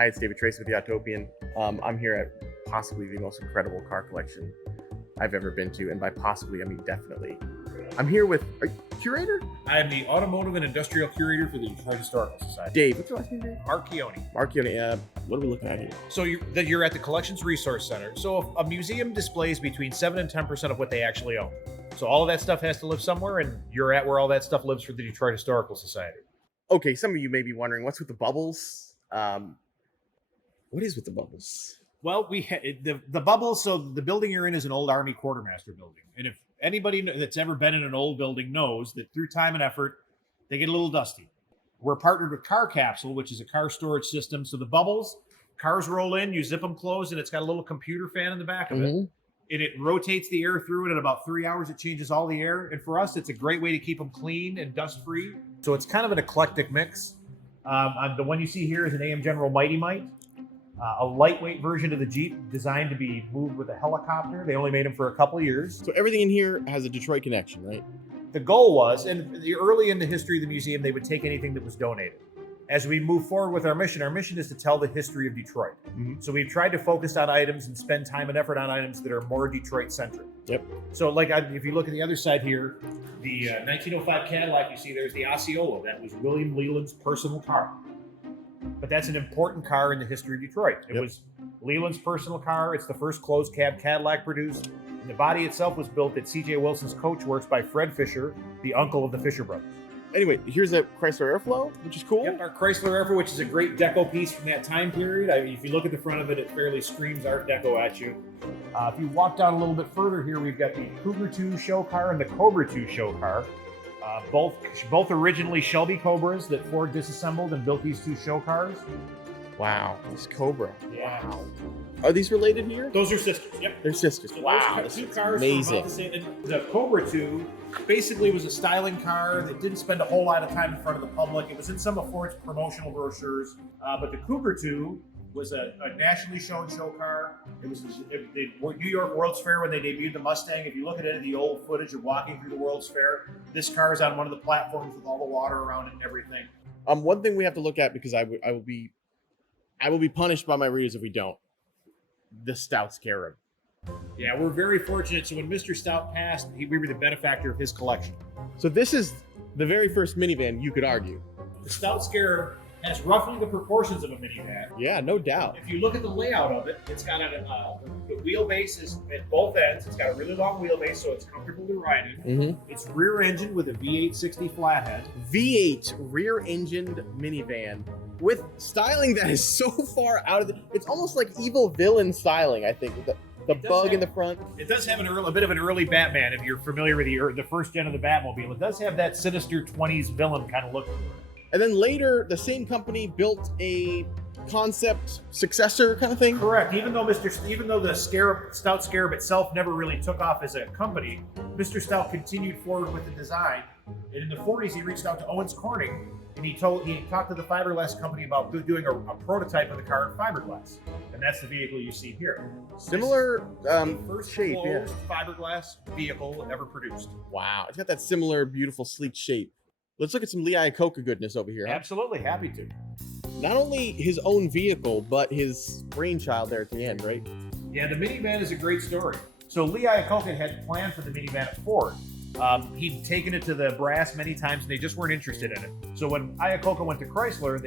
Hi, it's David Tracy with the Autopian. I'm here at possibly the most incredible car collection I've ever been to, and by possibly, I mean definitely. I'm here with a curator? I am the automotive and industrial curator for the Detroit Historical Society. Dave, what's your last name, Dave? Marchione. Marchione, what are we looking at here? So you're at the Collections Resource Center. So a museum displays between 7 and 10% of what they actually own. So all of that stuff has to live somewhere, and you're at where all that stuff lives for the Detroit Historical Society. Okay, some of you may be wondering, what's with the bubbles? What is with the bubbles? Well, the bubbles. So the building you're in is an old Army quartermaster building, and if anybody that's ever been in an old building knows that through time and effort, they get a little dusty. We're partnered with Car Capsule, which is a car storage system. So the bubbles, cars roll in, you zip them closed, and it's got a little computer fan in the back of it. And it rotates the air through it. In about 3 hours, it changes all the air. And for us, it's a great way to keep them clean and dust-free. So it's kind of an eclectic mix. The one you see here is an AMG Mighty M, a lightweight version of the Jeep designed to be moved with a helicopter. They only made them for a couple of years. So everything in here has a Detroit connection, right? The goal was, and early in the history of the museum, they would take anything that was donated. As we move forward with our mission is to tell the history of Detroit. So we've tried to focus on items and spend time and effort on items that are more Detroit-centric. Yep. So if you look at the other side here, the 1905 Cadillac, you see there's the Osceola. That was William Leyland's personal car. But that's an important car in the history of Detroit. It was Leyland's personal car. It's the first closed cab Cadillac produced. And the body itself was built at C.J. Wilson's Coach Works by Fred Fisher, the uncle of the Fisher brothers. Anyway, here's a Chrysler Airflow, which is cool. Yep, our Chrysler Airflow, which is a great deco piece from that time period. If you look at the front of it, it fairly screams Art Deco at you. If you walk down a little bit further here, we've got the Cougar 2 show car and the Cobra 2 show car. Both originally Shelby Cobras that Ford disassembled and built these two show cars. Wow, this Cobra. Yeah. Wow. Are these related here? Those are sisters. Yep. They're sisters. So wow, those this two is cars amazing. were about the same. The Cobra 2 basically was a styling car that didn't spend a whole lot of time in front of the public. It was in some of Ford's promotional brochures. But the Cougar 2 was a nationally shown show car. It was the New York World's Fair when they debuted the Mustang. If you look at any of the old footage of walking through the World's Fair, this car is on one of the platforms with all the water around it and everything. One thing we have to look at, because I will be punished by my readers if we don't. The Stout Scarab. Yeah, we're very fortunate. So when Mr. Stout passed, we were the benefactor of his collection. So this is the very first minivan, you could argue. The Stout Scarab has roughly the proportions of a minivan. Yeah, no doubt. If you look at the layout of it, it's got the wheelbase is at both ends. It's got a really long wheelbase, so it's comfortable to ride in. It's rear engine with a V8 60 flathead. V8 rear-engined minivan with styling that is so far out of the... It's almost like evil villain styling, I think. The bug in the front. It does have a bit of an early Batman, if you're familiar with the first gen of the Batmobile. It does have that sinister 20s villain kind of look to it. And then later, the same company built a concept successor kind of thing. Correct. Even though the Stout Scarab itself never really took off as a company, Mr. Stout continued forward with the design. And in the 40s, he reached out to Owens Corning, and he talked to the fiberglass company about doing a prototype of the car in fiberglass. And that's the vehicle you see here. Similar first shape, closed fiberglass vehicle ever produced. Wow, it's got that similar, beautiful, sleek shape. Let's look at some Iacocca goodness over here. Huh? Absolutely, happy to. Not only his own vehicle, but his brainchild there at the end, right? Yeah, the minivan is a great story. So Lee Iacocca had planned for the minivan at Ford. He'd taken it to the brass many times, and they just weren't interested in it. So when Iacocca went to Chrysler,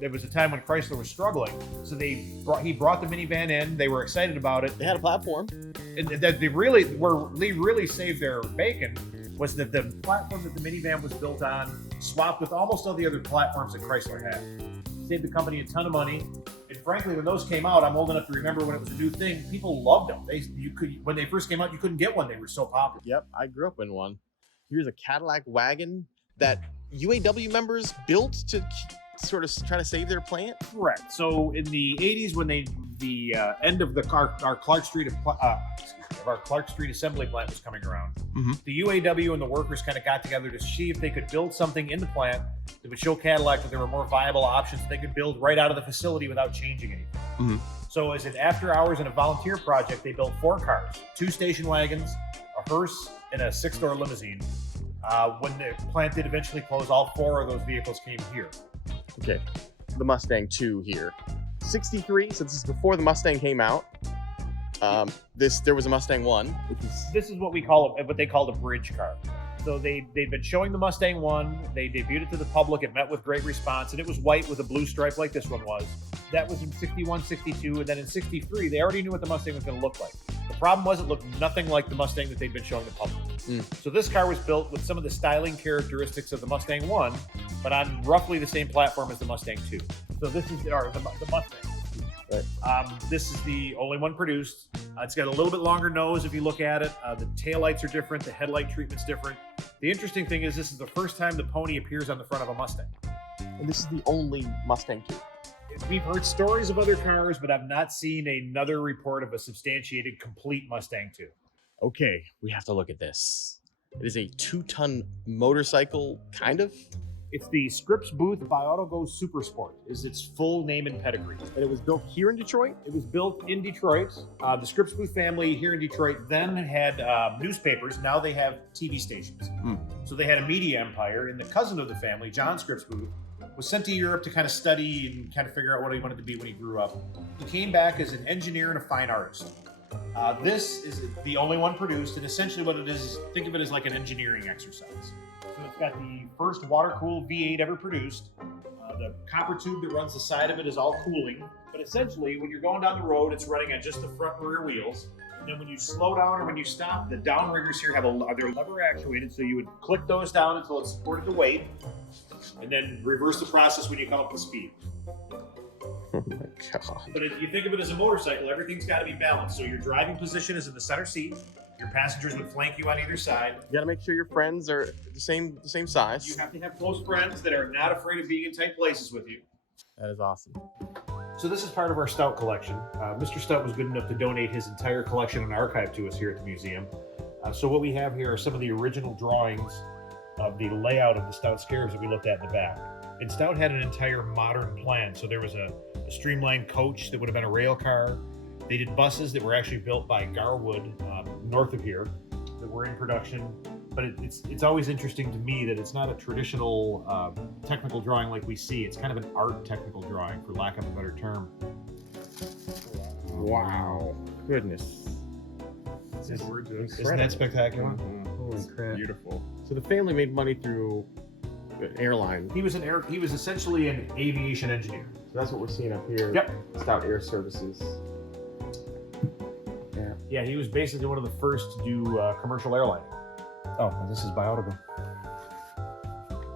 there was a time when Chrysler was struggling. So he brought the minivan in. They were excited about it. They had a platform. And Lee really saved their bacon was that the platform that the minivan was built on swapped with almost all the other platforms that Chrysler had. Saved the company a ton of money. And frankly, when those came out, I'm old enough to remember when it was a new thing, people loved them. When they first came out, you couldn't get one. They were so popular. Yep, I grew up in one. Here's a Cadillac Wagon that UAW members built to sort of try to save their plant. Correct. So in the 80s, when the end of our Clark Street assembly plant was coming around, the UAW and the workers kind of got together to see if they could build something in the plant that would show Cadillac that there were more viable options they could build right out of the facility without changing anything. So as an after hours and a volunteer project, they built 4 cars, 2 station wagons, a hearse, and a 6-door limousine. When the plant did eventually close, all 4 of those vehicles came here. Okay, the Mustang 2 here. 63, so this is before the Mustang came out. There was a Mustang 1, which is... This is what they called a bridge car. So they've been showing the Mustang 1. They debuted it to the public. It met with great response, and it was white with a blue stripe like this one was. That was in 61, 62, and then in 63, they already knew what the Mustang was going to look like. The problem was it looked nothing like the Mustang that they'd been showing the public. So this car was built with some of the styling characteristics of the Mustang 1, but on roughly the same platform as the Mustang 2. So this is the Mustang. Right. This is the only one produced. It's got a little bit longer nose if you look at it. The taillights are different. The headlight treatment's different. The interesting thing is this is the first time the pony appears on the front of a Mustang. And this is the only Mustang 2. We've heard stories of other cars, but I've not seen another report of a substantiated complete Mustang 2. Okay, we have to look at this. It is a 2-ton motorcycle, kind of. It's the Scrips Booth by Autogo Super Sport, is its full name and pedigree. And it was built here in Detroit? It was built in Detroit. The Scrips Booth family here in Detroit then had newspapers. Now they have TV stations. So they had a media empire, and the cousin of the family, John Scrips Booth, was sent to Europe to kind of study and kind of figure out what he wanted to be when he grew up. He came back as an engineer and a fine artist. This is the only one produced, and essentially what it is, think of it as like an engineering exercise. So it's got the first water-cooled V8 ever produced. The copper tube that runs the side of it is all cooling, but essentially when you're going down the road, it's running on just the front and rear wheels. And then when you slow down or when you stop, the downriggers here they're lever actuated, so you would click those down until it's supported to weight, and then reverse the process when you come up to speed. Oh my God. But if you think of it as a motorcycle, everything's got to be balanced. So your driving position is in the center seat. Your passengers would flank you on either side. You gotta make sure your friends are the same size. You have to have close friends that are not afraid of being in tight places with you. That is awesome. So this is part of our Stout collection. Mr. Stout was good enough to donate his entire collection and archive to us here at the museum. So what we have here are some of the original drawings of the layout of the Stout Scarabs that we looked at in the back. And Stout had an entire modern plan. So there was a streamlined coach that would have been a rail car. They did buses that were actually built by Garwood north of here that were in production. But it's always interesting to me that it's not a traditional technical drawing like we see. It's kind of an art technical drawing, for lack of a better term. Wow. Goodness. Isn't that spectacular? Holy crap. Beautiful. So the family made money through airline. He was essentially an aviation engineer. So that's what we're seeing up here. Yep. Stout Air Services. Yeah, he was basically one of the first to do commercial airlining. Oh, and this is by Autopian.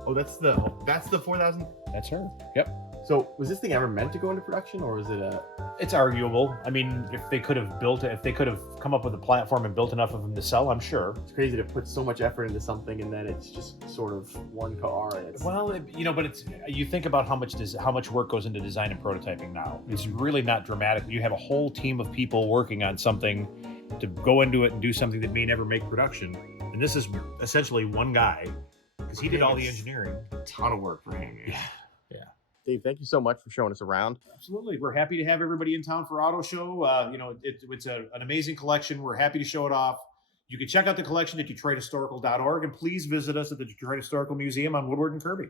Oh, that's the 4000. That's her. Yep. So was this thing ever meant to go into production, or was it a? It's arguable. I mean, if they could have built it, if they could have come up with a platform and built enough of them to sell, I'm sure. It's crazy to put so much effort into something and then it's just sort of one car. And it's... Well, but it's you think about how much work goes into design and prototyping now. It's really not dramatic. You have a whole team of people working on something to go into it and do something that may never make production. And this is essentially one guy because he did all the engineering. A ton of work for him. Yeah. Dave, thank you so much for showing us around. Absolutely. We're happy to have everybody in town for Auto Show. It's an amazing collection. We're happy to show it off. You can check out the collection at DetroitHistorical.org, and please visit us at the Detroit Historical Museum on Woodward and Kirby.